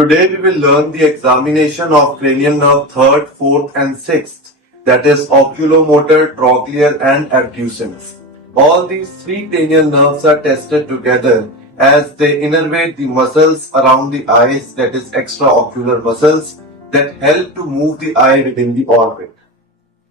Today we will learn the examination of cranial nerve third, fourth and sixth, that is oculomotor, trochlear and abducens. All these three cranial nerves are tested together as they innervate the muscles around the eyes, that is extraocular muscles that help to move the eye within the orbit.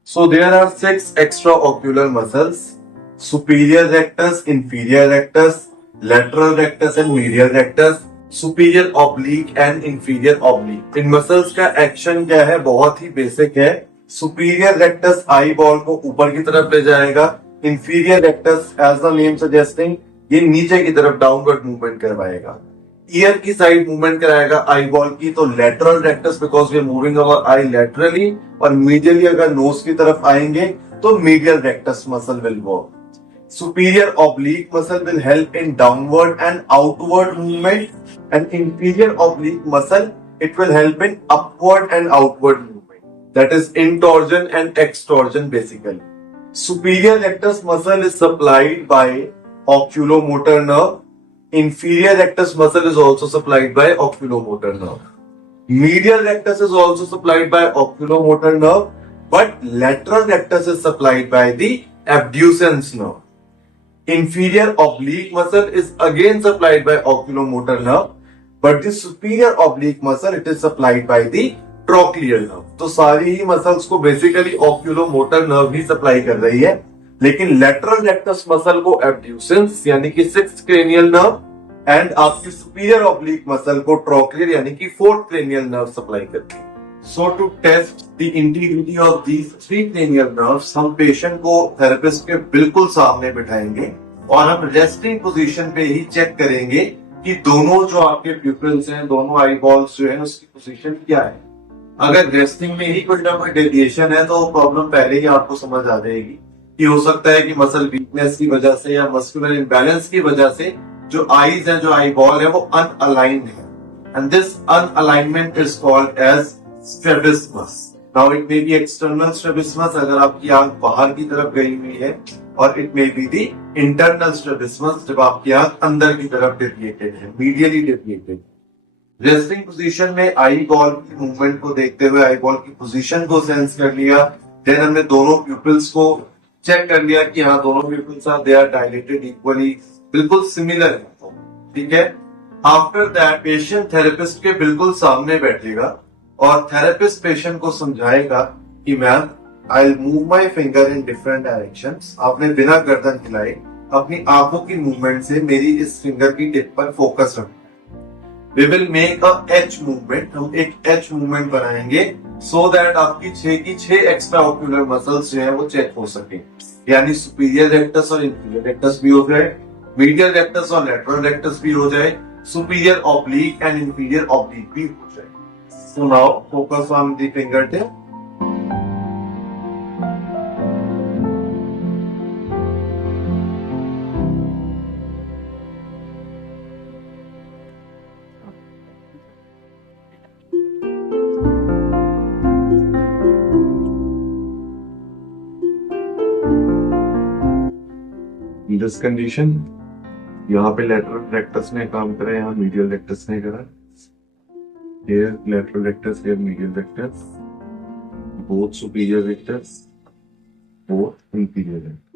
So there are six extraocular muscles: superior rectus, inferior rectus, lateral rectus and medial rectus, superior oblique and inferior oblique. इन muscles का action क्या है? बहुत ही basic है। Superior rectus eye ball को ऊपर की तरफ ले जाएगा। Inferior rectus as the name suggesting ये नीचे की तरफ डाउनवर्ड मूवमेंट करवाएगा। ईयर की साइड मूवमेंट कराएगा आई बॉल की, तो lateral rectus because we are moving our eye laterally, और मीडियली अगर नोज की तरफ आएंगे तो medial rectus muscle will work. Superior oblique muscle will help in downward and outward movement, and inferior oblique muscle, it will help in upward and outward movement, that is intorsion and extorsion basically. Superior rectus muscle is supplied by oculomotor nerve. Inferior rectus muscle is also supplied by oculomotor nerve. Medial rectus is also supplied by oculomotor nerve, but lateral rectus is supplied by the abducens nerve. Inferior oblique muscle is again supplied by oculomotor nerve, but the superior oblique muscle it is supplied by the trochlear nerve. तो सारी ही muscles को basically oculomotor nerve ही supply कर रही है, लेकिन lateral rectus muscle को abducens यानी कि sixth cranial nerve एंड आपकी superior oblique muscle को trochlear यानी कि fourth cranial nerve सप्लाई करती है। So to test the integrity of these three cranial nerves, हम पेशेंट को थेरेपिस्ट के बिल्कुल सामने बिठाएंगे और हम रेस्टिंग पोजीशन पे ही चेक करेंगे कि दोनों जो आपके प्यूपिल्स हैं, दोनों आई बॉल्स जो है उसकी पोजीशन क्या है। अगर रेस्टिंग में ही कोई ना कोई डेविएशन है तो प्रॉब्लम पहले ही आपको समझ आ जाएगी कि हो सकता है कि मसल वीकनेस की वजह से या मस्कुलर इम्बैलेंस की वजह से जो आईज है, जो आई बॉल है वो अनअलाइंड है, and this unalignment is called as strabismus. Now it may be external strabismus अगर आपकी आंख बाहर की तरफ गई हुई है, और it may be the internal strabismus जब आपकी आंख अंदर की तरफ डेविएटेड है, मीडियली डेविएटेड। रेस्टिंग पोजीशन में आई बॉल की मूवमेंट को देखते हुए आई बॉल की पोजीशन को सेंस कर लिया, देन हमने दोनों प्यूपिल्स को चेक कर लिया कि हाँ दोनों pupils are they are dilated equally, बिल्कुल सिमिलर है, ठीक है। आफ्टर दैट पेशेंट थेरेपिस्ट के बिल्कुल सामने बैठेगा और थेरेपिस्ट पेशेंट को समझाएगा कि ma'am I will move my finger in different directions. आपने बिना गर्दन हिलाए अपनी आंखों की मूवमेंट से मेरी इस फिंगर की टिप पर फोकस रखना। We will make a H movement, हम एक एच मूवमेंट बनाएंगे सो दैट आपकी 6 की 6 एक्स्ट्रा ऑक्यूलर मसल्स जो है वो चेक हो सके, यानी सुपीरियर रेक्टस और इंफीरियर रेक्टस भी हो जाए, मीडियल रेक्टस और लेटरल रेक्टस भी हो जाए, superior oblique and inferior oblique भी हो जाए। So now focus on the fingertip. In this condition, यहाँ पे लेटरल रेक्टस ने काम करा, यहाँ मीडियल रेक्टस ने करा। Here lateral rectus, here medial rectus, both superior rectus, both inferior rectus.